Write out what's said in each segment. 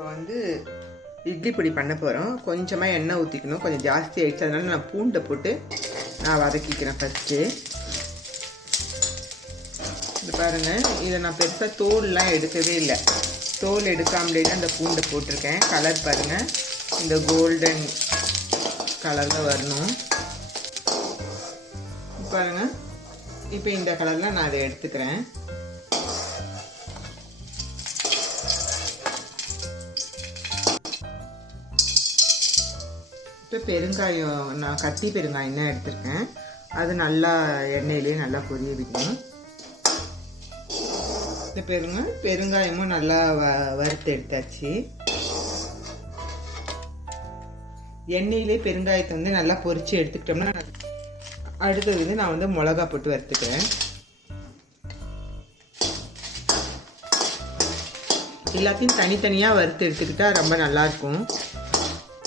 இப்போ வந்து இட்லி பொடி பண்ண போகிறோம். கொஞ்சமாக எண்ணெய் ஊற்றிக்கணும். கொஞ்சம் ஜாஸ்தி ஆகிடுச்சு, அதனால நான் பூண்டை போட்டு நான் வதக்கிக்கிறேன் ஃபஸ்ட்டு. இது பாருங்கள், இதை நான் பெருசாக தோல்லாம் எடுக்கவே இல்லை. தோல் எடுக்காமலே தான் அந்த பூண்டை போட்டிருக்கேன். கலர் பாருங்கள், இந்த கோல்டன் கலரில் வரணும் பாருங்கள். இப்போ இந்த கலரில் நான் அதை எடுத்துக்கிறேன். இப்போ பெருங்காயம், நான் கட்டி பெருங்காயம் தான் எடுத்திருக்கேன். அது நல்லா எண்ணெயிலே நல்லா பொரிய விடணும். இந்த பெருங்காயமும் நல்லா வறுத்து எடுத்தாச்சு. எண்ணெயிலே பெருங்காயத்தை வந்து நல்லா பொரிச்சு எடுத்துக்கிட்டோம்னா அடுத்தது வந்து நான் வந்து மிளகா போட்டு வறுத்துக்கிறேன். எல்லாத்தையும் தனித்தனியாக வறுத்து எடுத்துக்கிட்டால் ரொம்ப நல்லாயிருக்கும்.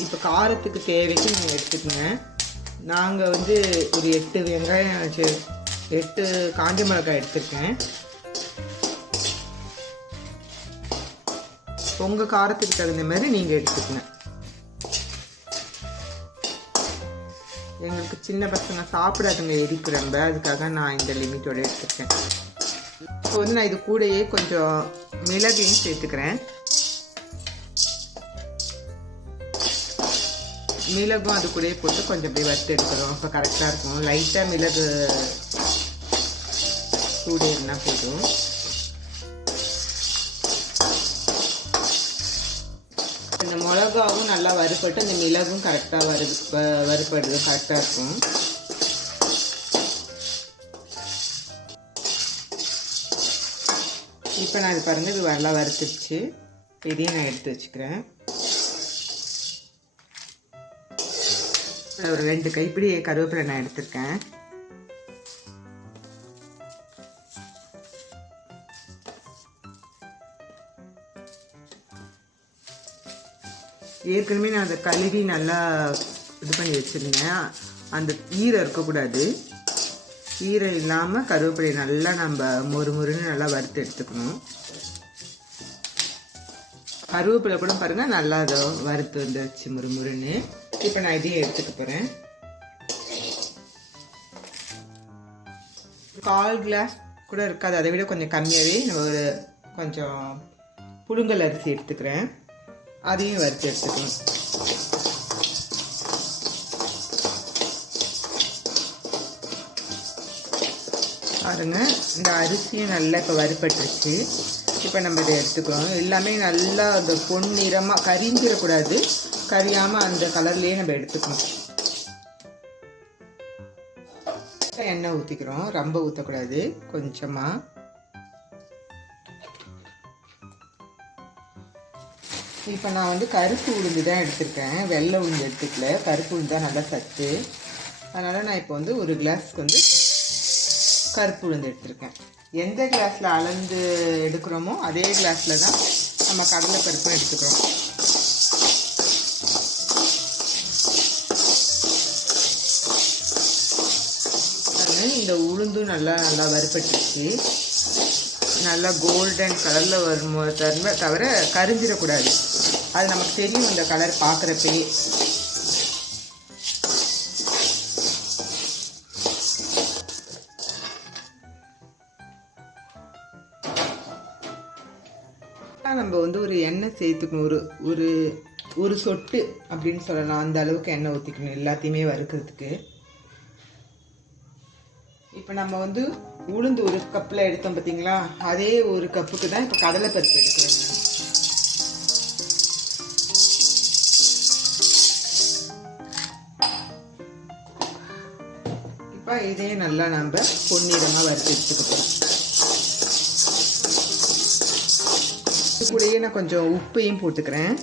இப்போ காரத்துக்கு தேவைக்கு நீங்கள் எடுத்துக்கோங்க. நாங்கள் வந்து ஒரு 8 வெங்காயம் 8 காஞ்ச மிளகாய் எடுத்துருக்கேன். உங்கள் காரத்துக்கு தகுந்த மாதிரி நீங்கள் எடுத்துக்கங்க. எங்களுக்கு சின்ன பசங்க சாப்பிடாதுங்க எரிப்பு ரொம்ப, அதுக்காக நான் இந்த லிமிட்டோட எடுத்துருக்கேன். இப்போ வந்து நான் இது கூடயே கொஞ்சம் மிளகையும் சேர்த்துக்கிறேன். மிளகும் அது கூடயே போட்டு கொஞ்சம் அப்படியே வறுத்து எடுக்கிறோம். அப்போ கரெக்டாக இருக்கும். லைட்டாக மிளகு சூடு இருந்தால் போதும். இந்த மிளகாவும் நல்லா வறுப்பட்டு அந்த மிளகும் கரெக்டாக வறுப்படுது, கரெக்டாக இருக்கும். இப்போ நான் இது பாருங்கள், இது நல்லா வறுத்துடுச்சு. இதையும் நான் எடுத்து வச்சுக்கிறேன். ஒரு 2 கைப்பிடி கருவேப்பிலை நான் எடுத்திருக்கேன். ஏற்கனவே நான் அதை கழுவி நல்லா இது பண்ணி வச்சுருந்தேன். அந்த ஈரம் இருக்கக்கூடாது. ஈரம் இல்லாமல் கருவேப்பிலையை நல்லா நம்ம மொறுன்னு நல்லா வறுத்து எடுத்துக்கணும். கருவேப்பிலை கூட பாருங்கள் நல்லா அதை வறுத்து வந்துடுச்சு முறுன்னு. இப்போ நான் இதையும் எடுத்துக்க போகிறேன். 1/4 கிளாஸ் கூட இருக்காது, அதை விட கொஞ்சம் கம்மியாகவே நம்ம ஒரு கொஞ்சம் புழுங்கல் அரிசி எடுத்துக்கிறேன். அதையும் வறுத்து எடுத்துக்கணும். பாருங்க, இந்த அரிசியும் நல்லா இப்போ வறுபட்டுருச்சு. இப்போ நம்ம இதை எடுத்துக்கிறோம். எல்லாமே நல்லா அந்த பொன்னிறமாக கரிஞ்சிடக்கூடாது, கரியாமல் அந்த கலர்லேயே நம்ம எடுத்துக்கணும். எண்ணெய் ஊற்றிக்கிறோம், ரொம்ப ஊற்றக்கூடாது, கொஞ்சமாக. இப்போ நான் வந்து கருப்பு உளுந்து தான் எடுத்திருக்கேன், வெள்ளை உளுந்து எடுத்துக்கல. கருப்பு உளுந்து தான் நல்லா சத்து. அதனால் நான் இப்போ வந்து 1 கிளாஸ்க்கு வந்து கருப்பு உளுந்து எடுத்திருக்கேன். எந்த கிளாஸில் அளந்து எடுக்கிறோமோ அதே கிளாஸில் தான் நம்ம கடலைப்பருப்பும் எடுத்துக்கிறோம். இந்த உளுந்தும் நல்லா வறுப்பட்டுச்சு. நல்லா கோல்டன் கலரில் வருமோ தவிர கரிஞ்சிடக்கூடாது. அது நமக்கு தெரியும் இந்த கலர் பார்க்குறப்பே. நம்ம வந்து ஒரு எண்ணெய் சேர்த்துக்கணும். ஒரு சொட்டு அப்படின்னு சொல்லலாம், அந்த அளவுக்கு எண்ணெய் ஊற்றிக்கணும் எல்லாத்தையுமே வறுக்கிறதுக்கு. இப்போ நம்ம வந்து உளுந்து 1 கப்பில் எடுத்தோம் பார்த்தீங்களா, அதே 1 கப்புக்கு தான் இப்போ கடலைப்பருப்பு எடுக்கிறோம். இப்போ இதே நல்லா நம்ம பொன்னிறமாக வறுத்து எடுத்துக்கிட்டோம். இது கூடயே நான் கொஞ்சம் உப்பையும் போட்டுக்கிறேன்.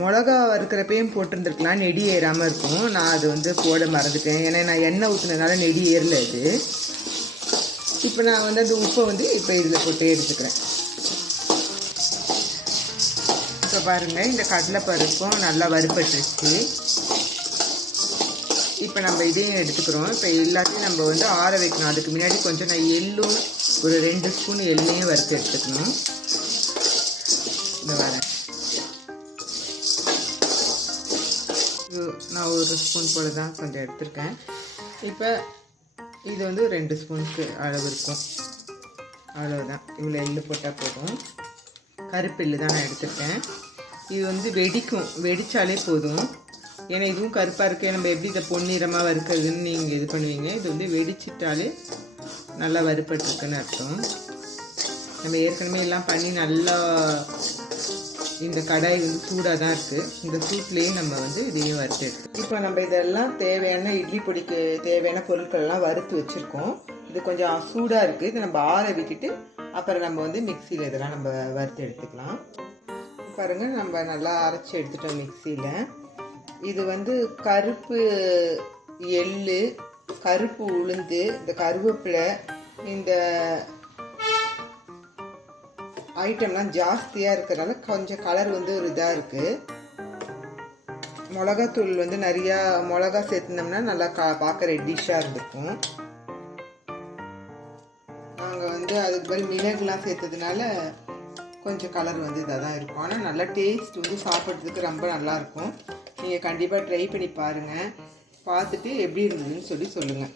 மிளகா வறுக்கிறப்பையும் போட்டிருந்துருக்கலாம், நெடி ஏறாமல் இருக்கும். நான் அது வந்து போட மறந்துட்டேன், ஏன்னா நான் எண்ணெய் ஊற்றுனதுனால நெடி ஏறல இது. இப்போ நான் வந்து அந்த உப்பை வந்து இப்போ இதில் போட்டு எடுத்துக்கிறேன். இப்போ பாருங்கள், இந்த கடலைப்பருப்பும் நல்லா வறுபட்டுருச்சு. இப்போ நம்ம இதையும் எடுத்துக்கிறோம். இப்போ எல்லாத்தையும் நம்ம வந்து ஆற வைக்கணும். அதுக்கு முன்னாடி கொஞ்சம் நான் எள்ளும் ஒரு 2 ஸ்பூன் எள்ளையும் வறுத்து எடுத்துக்கணும். இந்த வரேன். நான் 1 ஸ்பூன் போல் தான் கொஞ்சம் எடுத்திருக்கேன். இப்போ இது வந்து 2 ஸ்பூனுக்கு அளவு இருக்கும். அவ்வளோதான், இவ்வளோ எள்ளு போட்டால் போதும். கருப்பு எள்ளு தான் நான் எடுத்திருக்கேன். இது வந்து வெடித்தாலே போதும். ஏன்னா இதுவும் கருப்பாக இருக்குது, நம்ம எப்படி இதை பொன்னிறமாக வறுக்கிறதுன்னு நீங்கள் இது பண்ணுவீங்க. இது வந்து வெடிச்சிட்டாலே நல்லா வறுப்பட்டுருக்குன்னு அர்த்தம். நம்ம ஏற்கனவே எல்லாம் பண்ணி நல்லா இந்த கடாய் வந்து சூடாக தான் இருக்குது. இந்த சூட்லேயே நம்ம வந்து இதையும் வறுத்து எடுத்து இப்போ நம்ம இதெல்லாம் தேவையான இட்லி பொடிக்கு தேவையான பொருட்கள்லாம் வறுத்து வச்சுருக்கோம். இது கொஞ்சம் சூடாக இருக்குது. இதை நம்ம ஆற விட்டுட்டு அப்புறம் நம்ம வந்து மிக்சியில் இதெல்லாம் நம்ம வறுத்து எடுத்துக்கலாம். பாருங்கள், நம்ம நல்லா அரைச்சி எடுத்துட்டோம் மிக்சியில். இது வந்து கருப்பு எள்ளு, கருப்பு உளுந்து, இந்த கருவேப்பிலை, இந்த ஐட்டம்லாம் ஜாஸ்தியாக இருக்கிறதுனால கொஞ்சம் கலர் வந்து ஒரு இதாக இருக்குது. மிளகாத்தூள் வந்து நிறையா மிளகா சேர்த்துனோம்னா நல்லா பார்க்க ரெட்டிஷாக இருந்திருக்கும். நாங்கள் வந்து அதுக்கு பதில் மிளகுலாம் சேர்த்ததுனால கொஞ்சம் கலர் வந்து இதாக தான் இருக்கும். ஆனால் நல்லா டேஸ்ட் வந்து சாப்பிட்றதுக்கு ரொம்ப நல்லாயிருக்கும். நீங்கள் கண்டிப்பாக ட்ரை பண்ணி பாருங்கள். பார்த்துட்டு எப்படி இருந்ததுன்னு சொல்லுங்கள்.